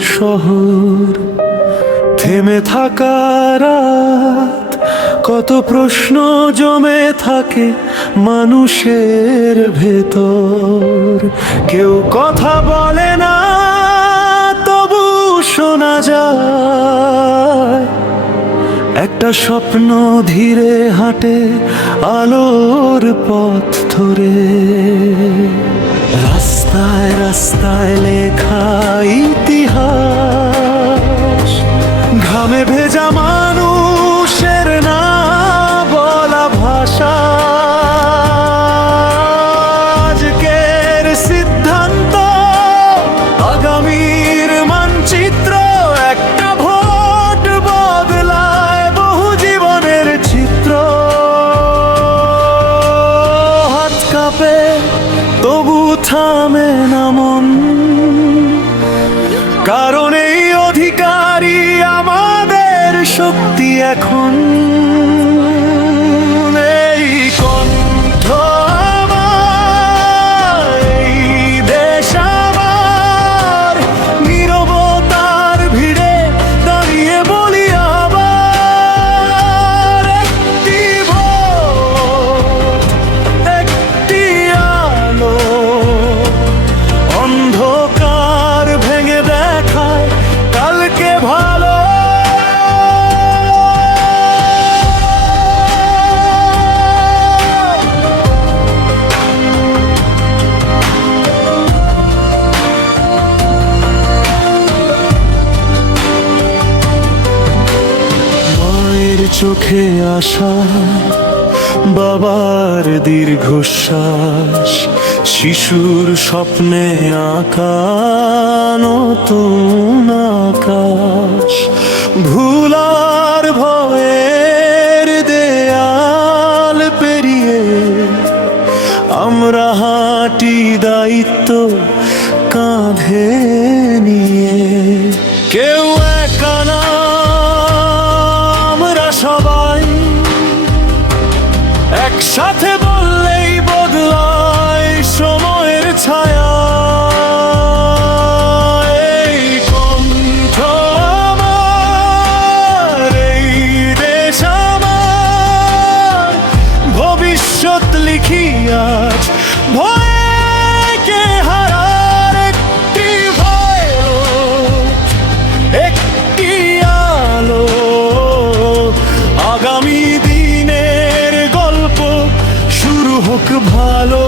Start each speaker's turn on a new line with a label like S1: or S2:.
S1: শহর, থেমে থাকা রাত, কত প্রশ্ন জমে থাকে মানুষের ভেতর। কেউ কথা বলে না, তবু শোনা যায়। একটা স্বপ্ন ধীরে হাঁটে, আলোর পথ ধরে। রাস্তায় রাস্তায় লেখা ইতিহাস। এখন চোখে আসা, বাবার দীর্ঘশ্বাস, শিশুর স্বপ্নে আঁকা, নতুন আকাশ, ভুলার ভয়ের দেয়াল পেরিয়ে আমরা হাঁটি দায়িত্ব একসাথে ভালো